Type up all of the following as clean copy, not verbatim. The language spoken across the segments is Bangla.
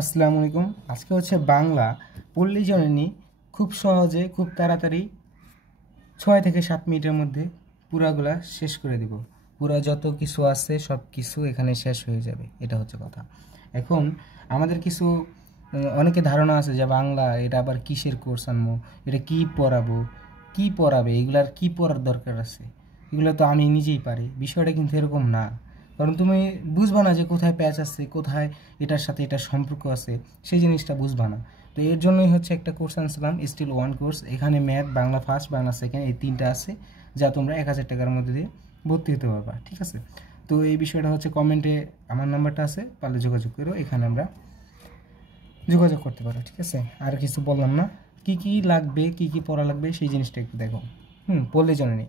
আসসালামু আলাইকুম। আজকে হচ্ছে বাংলা পল্লী জননী খুব সহজে খুব তাড়াতাড়ি 6 থেকে 7 মিনিটের মধ্যে পুরাগুলা শেষ করে দিব। পুরা যত কিছু আছে সব কিছু এখানে শেষ হয়ে যাবে, এটা হচ্ছে কথা। এখন আমাদের কিছু অনেকে ধারণা আছে যে বাংলা এটা আবার কিসের কোর্স আনবো, এটা কি পড়াবো, কি পড়াবে, এগুলার কি পড়ার দরকার আছে, এগুলো তো আমি নিজেই পারি। বিষয়টা কিন্তু এরকম না, কারণ তুমি বুঝবা না যে কোথায় প্যাচ আছে, কোথায় এটার সাথে এটার সম্পর্ক আছে, সেই জিনিসটা বুঝবা না। তো এর জন্যই হচ্ছে একটা কোর্স আনছিলাম, স্টিল ওয়ান কোর্স। এখানে math, Bangla first, Bangla second, এই তিনটা আছে, যা তোমরা 1000 টাকার মধ্যে দিয়ে ভর্তি হতে পারবা, ঠিক আছে? তো এই বিষয়টা হচ্ছে কমেন্টে আমার নাম্বারটা আছে, পারলে যোগাযোগ করো, এখানে আমরা যোগাযোগ করতে পারো, ঠিক আছে? আর কিছু বললাম না। কি কি লাগবে, কি কি পড়া লাগবে সেই জিনিসটা একটু দেখো। পল্লী জননী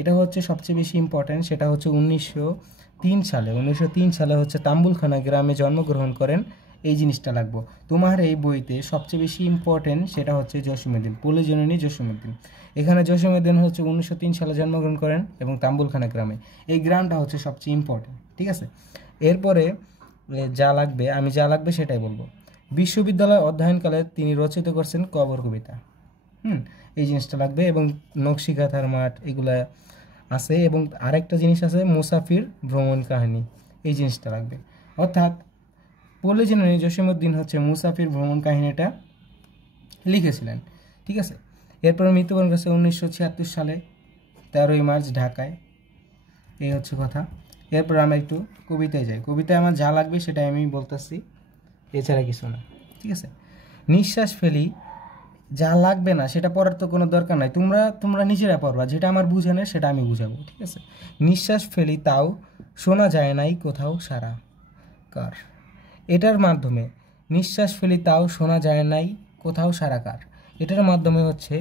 এটা হচ্ছে সবচেয়ে বেশি ইম্পর্ট্যান্ট। সেটা হচ্ছে 1903 সালে হচ্ছে তাম্বুলখানা গ্রামে জন্মগ্রহণ করেন, এই জিনিসটা লাগবে তোমার এই বইতে। সবচেয়ে বেশি ইম্পর্ট্যান্ট সেটা হচ্ছে জসীমউদ্দিন, পল্লী জননী জসীমউদ্দিন। এখানে জসীমউদ্দিন হচ্ছে 1903 সালে জন্মগ্রহণ করেন এবং তাম্বুলখানা গ্রামে, এই গ্রামটা হচ্ছে সবচেয়ে ইম্পর্ট্যান্ট, ঠিক আছে? এরপরে যা লাগবে, আমি যা লাগবে সেটাই বলবো। বিশ্ববিদ্যালয় অধ্যয়নকালে তিনি রচিত করছেন কবর কবিতা, এই জিনিসটা লাগবে। এবং নকশিকাঁথার মাঠ এগুলা আছে। এবং আরেকটা জিনিস আছে, মুসাফির ভ্রমণ কাহিনী, এই জিনিসটা লাগবে। অর্থাৎ পল্লী জননী জসীমউদ্দিন হচ্ছে মুসাফির ভ্রমণ কাহিনীটা লিখেছিলেন, ঠিক আছে? এরপর মৃত্যুবরণ করেছে 1976 সালে 13ই মার্চ ঢাকায়, এই হচ্ছে কথা। এরপর আমরা একটু কবিতায় যাই। কবিতায় আমার যা লাগবে সেটাই আমি বলতেছি, এছাড়া কিছু না, ঠিক আছে? নিঃশ্বাস ফেলি, যা লাগবে না সেটা পড়ার তো কোনো দরকার নাই, তোমরা তোমরা নিজেরা পড়বা, যেটা আমার বুঝে নেই সেটা আমি বুঝাবো, ঠিক আছে? নিঃশ্বাস ফেলি তাও শোনা যায় নাই কোথাও সারা কার, এটার মাধ্যমে নিঃশ্বাস ফেলি তাও শোনা যায় নাই কোথাও সারা কার, এটার মাধ্যমে হচ্ছে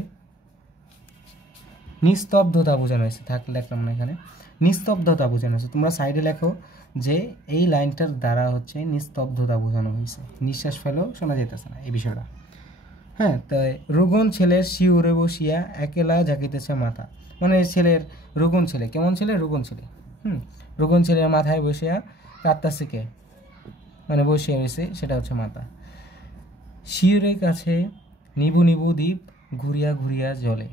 নিস্তব্ধতা বোঝানো হয়েছে। লিখলাম না এখানে, নিস্তব্ধতা বোঝানো হয়েছে। তোমরা সাইডে লেখো যে এই লাইনটার দ্বারা হচ্ছে নিস্তব্ধতা বোঝানো হয়েছে, নিঃশ্বাস ফেলেও শোনা যেতেছে না, এই বিষয়টা। হ্যাঁ, তাই রোগন ছেলের শিউরে বসিয়া একেলা ঝাঁকিতেছে মাথা, মানে ছেলের রোগন ছেলে, কেমন ছেলে? রোগন ছেলে। রোগন ছেলের মাথায় বসিয়া কাঁদতাছে কে, মানে বসিয়া রয়েছে, সেটা হচ্ছে মাথা। শিউরের কাছে নিবু নিবু দ্বীপ ঘুরিয়া ঘুরিয়া জ্বলে,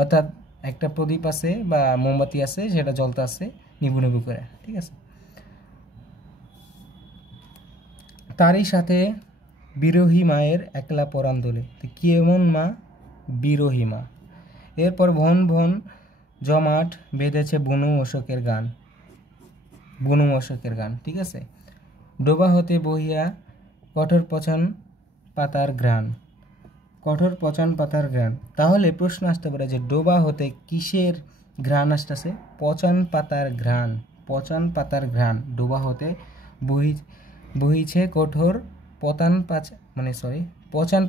অর্থাৎ একটা প্রদীপ আছে বা মোমবাতি আছে, সেটা জ্বলতে আছে নিবু নিবু করে, ঠিক আছে? তারই সাথে বিরোহী মায়ের একলা পরাণ দোলে, কেমন মা? বিরোহী মা। এরপর ভন ভন জমাট বেঁধেছে বুনু অশোকের গান, বুনু অশোকের গান, ঠিক আছে? ডোবা হতে বহিয়া কঠোর পচান পাতার ঘ্রাণ, কঠোর পচান পাতার ঘ্রাণ। তাহলে প্রশ্ন আসতে পারে যে ডোবা হতে কিসের ঘ্রাণ আসতেছে? পচান পাতার ঘ্রাণ, পচান পাতার ঘ্রাণ ডোবা হতে বহিছে কঠোর পচান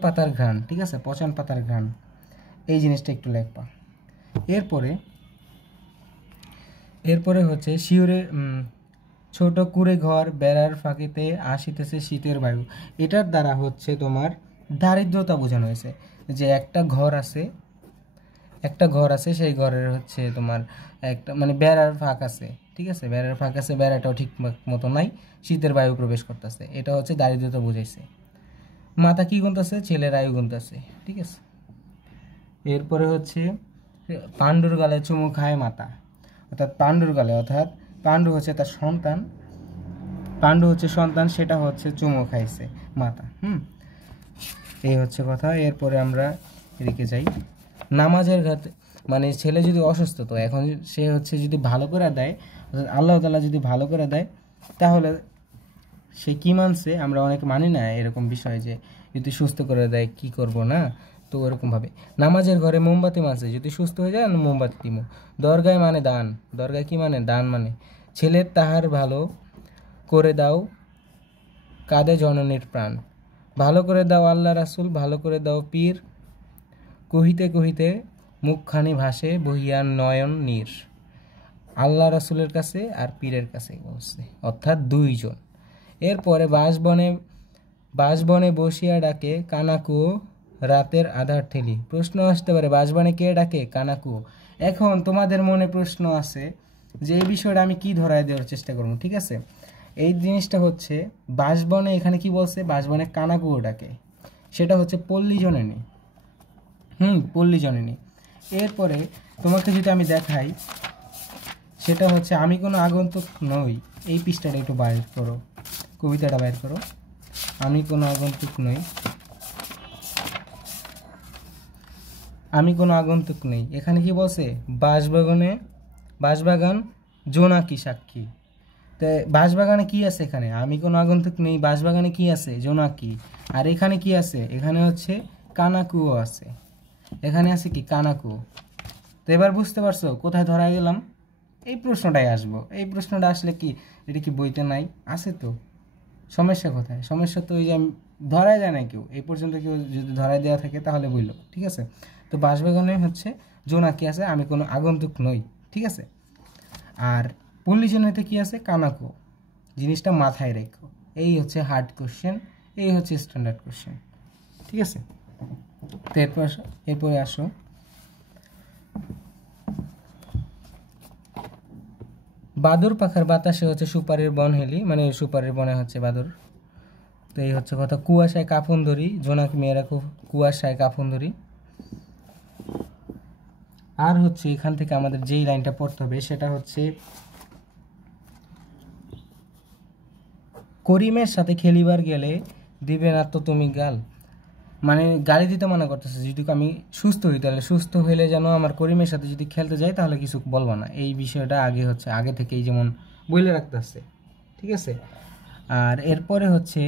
পাতার ঘ্রাণ, ঠিক আছে? পচান পাতার ঘ্রাণ, এই জিনিসটা একটু লিখবা। এরপরে হচ্ছে শিউরে ছোট কুড়ে ঘর বেড়ার ফাঁকিতে আসিতেছে শীতের বায়ু, এটার দ্বারা হচ্ছে তোমার দারিদ্রতা বোঝানো হয়েছে। যে একটা ঘর আছে, সেই ঘরের হচ্ছে তোমার একটা মানে বেড়ার ফাঁক আছে, ঠিক আছে? বেড়ার ফাঁক আছে, বেড়াটাও ঠিক মতো নাই, শীতের বায়ু প্রবেশ করতেছে, এটা হচ্ছে দারিদ্রতা বোঝাইছে। মাথা কি গুনতেছে? ছেলের আয়ু গুনতেছে, ঠিক আছে? এরপরে হচ্ছে পাণ্ডুর গালে চুমু খায় মাতা, অর্থাৎ পাণ্ডুর গালে, অর্থাৎ পাণ্ডু হচ্ছে তার সন্তান, পাণ্ডু হচ্ছে সন্তান, সেটা হচ্ছে চুমু খাইছে মাতা। এই হচ্ছে কথা। এরপরে আমরা এদিকে যাই, নামাজের ঘাটে, মানে ছেলে যদি অসুস্থ, তো এখন সে হচ্ছে যদি ভালো করে দেয়, আল্লাহ তাআলা যদি ভালো করে দেয়, তাহলে সে কি মানছে? আমরা অনেকে মানি না এরকম বিষয়, যে যদি সুস্থ করে দেয় কি করব না, তো ওরকমভাবে নামাজের ঘরে মোমবাতি মানছে, যদি সুস্থ হয়ে যায় মোমবাতি দিব। দরগায় মানে দান, দরগায় কি মানে? দান মানে। ছেলের তাহার ভালো করে দাও কাঁদে জননীর প্রাণ, ভালো করে দাও আল্লাহ রাসূল, ভালো করে দাও পীর, কহিতে কহিতে মুখখানি ভাসে বহিয়া নয়ন নীর। আল্লাহ রাসূলের কাছে আর পীরের কাছে বসছে, অর্থাৎ দুইজন। এরপরে বাঁশবনে বসিয়া ডাকে কানাকুয়ো রাতের আধার ঠেলি। প্রশ্ন আসতে পারে বাঁশবনে কে ডাকে? কানাকুয়ো। এখন তোমাদের মনে প্রশ্ন আছে যে এই বিষয়টা আমি কি ধরায় দেওয়ার চেষ্টা করবো, ঠিক আছে? এই জিনিসটা হচ্ছে বাসবনে, এখানে কি বলছে, বাসবনে কানাকুয়ো ডাকে, সেটা হচ্ছে পল্লী জননী। পল্লী জননী। এরপরে তোমাকে যদি আমি দেখাই, সেটা হচ্ছে আমি কোনো আগন্তুক নই। এই পৃষ্ঠাটা একটু বাইর করো, কবিতাটা বাইর করো। আমি কোনো আগন্তুক নই, আমি কোনো আগন্তুক নেই। এখানে কি বলছে, বাঁশবাগান জোনাকি সাক্ষী। তো বাঁশবাগানে কি আছে, এখানে আমি কোনো আগন্তুক নেই, বাঁশবাগানে কি আছে, জোনাকি। আর এখানে কি আছে, এখানে হচ্ছে কানাকুয়ো আছে, এখানে আছে কি কানাকুয়ো। তো এবার বুঝতে পারছো কোথায় ধরা গেলাম? এই প্রশ্নটাই আসবো। এই প্রশ্নটা আসলে কি, এটা কি বইতে নাই? আছে তো। সমস্যা কোথায়? সমস্যা তো ওই যে ধরাই যায় না কেউ, এই পর্যন্ত কেউ যদি ধরাই দেওয়া থাকে তাহলে বললো, ঠিক আছে। তো বাঁশবাগানে হচ্ছে জোনাকি আছে, আমি কোনো আগন্তুক নই, ঠিক আছে। আর পল্লী জননীতে কি আছে, কানাকুয়ো। জিনিসটা মাথায় রেখো। এই হচ্ছে হার্ড কোশ্চেন, এই হচ্ছে স্ট্যান্ডার্ড কোশ্চেন, ঠিক আছে। তো এরপরে আসো বাদুর পাখার বাতাসে হচ্ছে সুপারির বন হেলি, মানে সুপারির বনে হচ্ছে বাদুর। তো এই হচ্ছে কথা। কুয়াশায় কাফন ধরি, জোনাকি মেয়েরা কুয়াশায় কাফন ধরি। আর হচ্ছে এখান থেকে আমাদের যেই লাইনটা পড়তে হবে সেটা হচ্ছে করিমের সাথে খেলিবার গেলে দিবে না তো তুমি গাল। মানে গালি দিতে মানা করতেছে, যদি আমি সুস্থ হই তাহলে সুস্থ হইলে যেন আমার করিমের সাথে যদি খেলতে যাই তাহলে কিছু বলবো না। এই বিষয়টা আগে থেকেই যেমন বলে রাখতেছে, ঠিক আছে। আর এরপরে হচ্ছে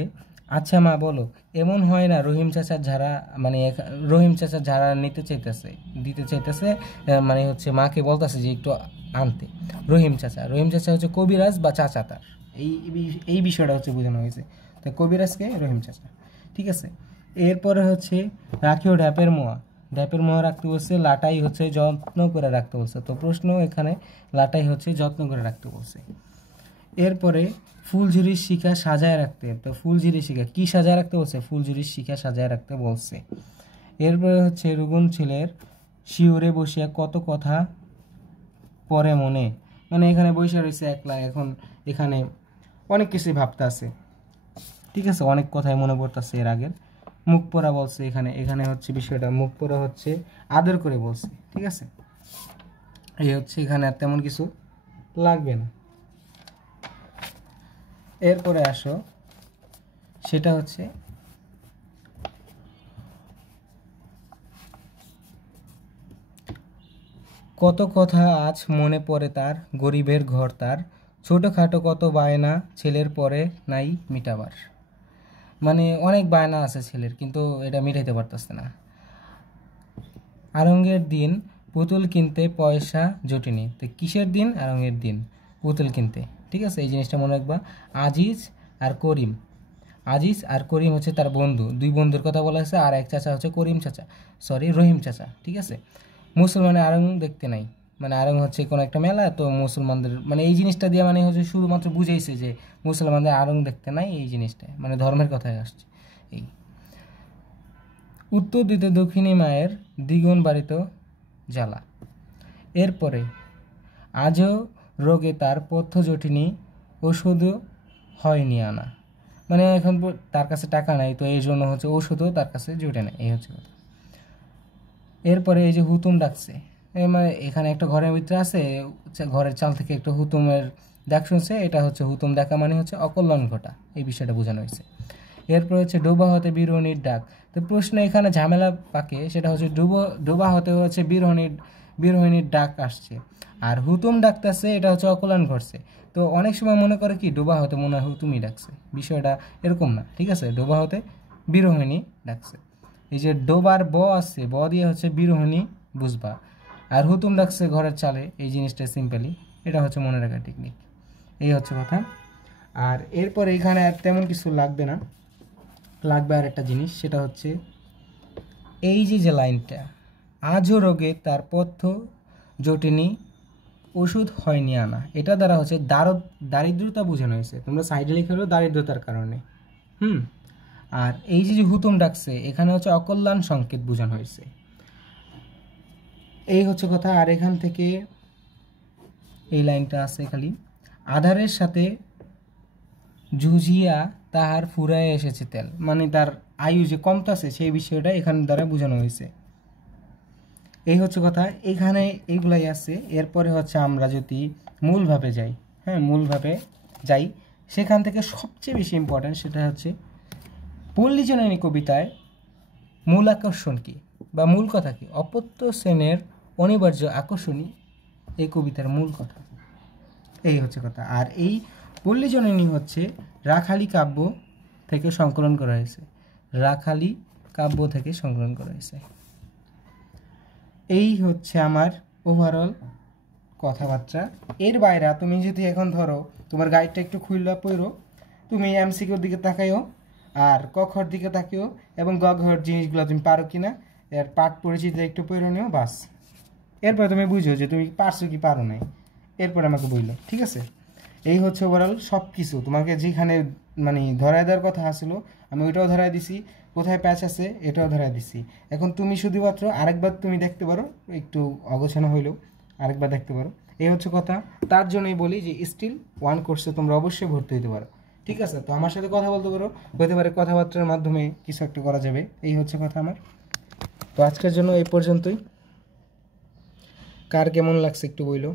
আচ্ছা মা বলো, এমন হয় না রহিম চাচার ঝাড়া, মানে রহিম চাচার ঝাড়া দিতে চাইতেছে, মানে হচ্ছে মাকে বলতেছে যে একটু আনতে। রহিম চাচা হচ্ছে কবিরাজ বা চাচা তার, এই এই বিষয়টা হচ্ছে বোঝানো হয়েছে। তো কবিরাজকে রহিম চাচা, ঠিক আছে। এরপরে হচ্ছে রাখিও ঢ্যাপের মোয়া রাখতে বলছে, লাটাই হচ্ছে যত্ন করে রাখতে বলছে। তো প্রশ্ন এখানে লাটাই হচ্ছে যত্ন করে রাখতে বলছে। এরপরে ফুলঝুরির শিখা সাজায় রাখতে, তো ফুলঝুরির শিখা কি সাজায় রাখতে বলছে, ফুলঝুরির শিখা সাজায় রাখতে বলছে। এরপরে হচ্ছে রুগুন ছেলের শিউরে বসিয়া কত কথা পরে মনে, মানে এখানে বসে রয়েছে একলা, এখন এখানে অনেক কিছুই ভাবতে আছে, ঠিক আছে, অনেক কথাই মনে পড়তেছে এর আগের। মুখ পোড়া বলছে, এখানে হচ্ছে বিষয়টা মুখ পোড়া হচ্ছে আদর করে বলছে, ঠিক আছে। এই হচ্ছে এখানে আর তেমন কিছু লাগবে না। এরপরে আসো, সেটা হচ্ছে কত কথা আজ মনে পড়ে তার, গরিবের ঘর তার, ছোটোখাটো কত বায়না ছেলের পরে নাই মিটাবার। মানে অনেক বায়না আছে ছেলের, কিন্তু এটা মিটাইতে পারতেছে না। আরঙ্গের দিন পুতুল কিনতে পয়সা জোটেনি। তো কিসের দিন? আরঙ্গের দিন পুতুল কিনতে, ঠিক আছে। এই জিনিসটা মনে রাখবা। আজিজ আর করিম হচ্ছে তার বন্ধু, দুই বন্ধুর কথা বলা হয়েছে। আর এক চাচা হচ্ছে রহিম চাচা, ঠিক আছে। মুসলমানের আরং দেখতে নাই, মানে আরং হচ্ছে কোনো একটা মেলা, তো মুসলমানদের মানে এই জিনিসটা দিয়ে মানে হচ্ছে শুধুমাত্র বুঝাইছে যে মুসলমানদের আরং দেখতে নাই, এই জিনিসটা মানে ধর্মের কথায় আসছে। এই উত্তর দিতে দক্ষিণী মায়ের দ্বিগুণ বাড়িত জ্বালা। এরপরে আজও রোগে তার পথ্য জটিনি, ওষুধও হয়নি আনা। মানে এখন তার কাছে টাকা নাই, তো এই জন্য হচ্ছে ওষুধও তার কাছে জুটে না, এই হচ্ছে কথা। এরপরে এই যে হুতুম ডাকছে, মানে এখানে একটা ঘরের ভিতরে আছে, ঘরের চাল থেকে একটা হুতুমের ডাক শুনছে, এটা হচ্ছে হুতুম ডাকা মানে হচ্ছে অকল্যাণ ঘটা, এই বিষয়টা বোঝানো হয়েছে। এরপর হচ্ছে ডোবা হতে বীরহণীর ডাক। তো প্রশ্ন এখানে ঝামেলা পাকে, সেটা হচ্ছে ডোবা হতে হচ্ছে বীরহণীর ডাক আসছে, আর হুতুম ডাকতেছে, এটা হচ্ছে অকল্যাণ ঘটছে। তো অনেক সময় মনে করে কি ডোবা হতে মনে হয় হুতুমই ডাকছে, বিষয়টা এরকম না, ঠিক আছে। ডোবা হতে বীরহণী ডাকছে। এই যে ডোবার ব আসছে, ব দিয়ে হচ্ছে বীরহণী বুঝবা, আর হুতুম ডাকছে ঘরের চালে, এই জিনিসটা সিম্পলি এটা হচ্ছে মনে রাখার টেকনিক, এই হচ্ছে কথা। আর এরপর এখানে আর তেমন কিছু লাগবে না, লাগবে আর একটা জিনিস, সেটা হচ্ছে এই যে লাইনটা, আজও রোগে তার পথ্য জটিনি, ওষুধ হয়নি আনা, এটা দ্বারা হচ্ছে দারিদ্রতা বোঝানো হয়েছে। তোমরা সাইডে লিখে হলো দারিদ্রতার কারণে। আর এই যে হুতুম ডাকছে, এখানে হচ্ছে অকল্যাণ সংকেত বোঝানো হয়েছে, এই হচ্ছে কথা। আর এখান থেকে এই লাইনটা আছে খালি, আধারের সাথে জুজিয়া তাহার ফুরায় এসেছে তেল, মানে তার আয়ু যে কমতাছে সেই বিষয়টা এখানে দ্বারা বোঝানো হয়েছে। এই হচ্ছে কথা, এখানে এইগুলাই আছে। এরপরে হচ্ছে আমরা যদি মূলভাবে যাই, হ্যাঁ মূলভাবে যাই, সেখান থেকে সবচেয়ে বেশি ইম্পর্ট্যান্ট সেটা হচ্ছে পল্লীজননী কবিতায় মূল আকর্ষণ কী বা মূল কথা কী, অপত্য সেনের অনিবার্য আকর্ষণই এই কবিতার মূল কথা। এই হচ্ছে কথা। আর এই পল্লীজননী হচ্ছে রাখালি কাব্য থেকে সংকলন করা হয়েছে, রাখালি কাব্য থেকে সংকলন করা হয়েছে। এই হচ্ছে আমার ওভারঅল কথাবার্তা। এর বাইরে তুমি যদি এখন ধরো তোমার গাইডটা একটু খুললা পড়ো, তুমি এমসিকিউর দিকে তাকাইও আর ক খর দিকে তাকিও এবং গ ঘর জিনিসগুলো তুমি পারো কিনা এর পাঠ পরিচিতি একটু পড়ে নিও, বাস। এরপরে তুমি বুঝো যে তুমি পারছো কি পারো নাই, এরপরে আমাকে বললো, ঠিক আছে? এই হচ্ছে ওভারঅল সব কিছু। তোমাকে যেখানে মানে ধরায় দেওয়ার কথা আসলো আমি ওইটাও ধরায় দিছি, কোথায় প্যাচ আছে এটাও ধরায় দিছি। এখন তুমি শুধুমাত্র আরেকবার তুমি দেখতে পারো, একটু অগোছানো হইলেও আরেকবার দেখতে পারো। এই হচ্ছে কথা। তার জন্যই বলি যে স্টিল 1 কোর্সে তোমরা অবশ্যই ভর্তি হতে পারো, ঠিক আছে? তো আমার সাথে কথা বলতে পারো, হতে পারে কথাবার্তার মাধ্যমে কিছু একটা করা যাবে। এই হচ্ছে কথা আমার। তো আজকের জন্য এই পর্যন্তই। কার কেমন লাগছে একটু বইলো।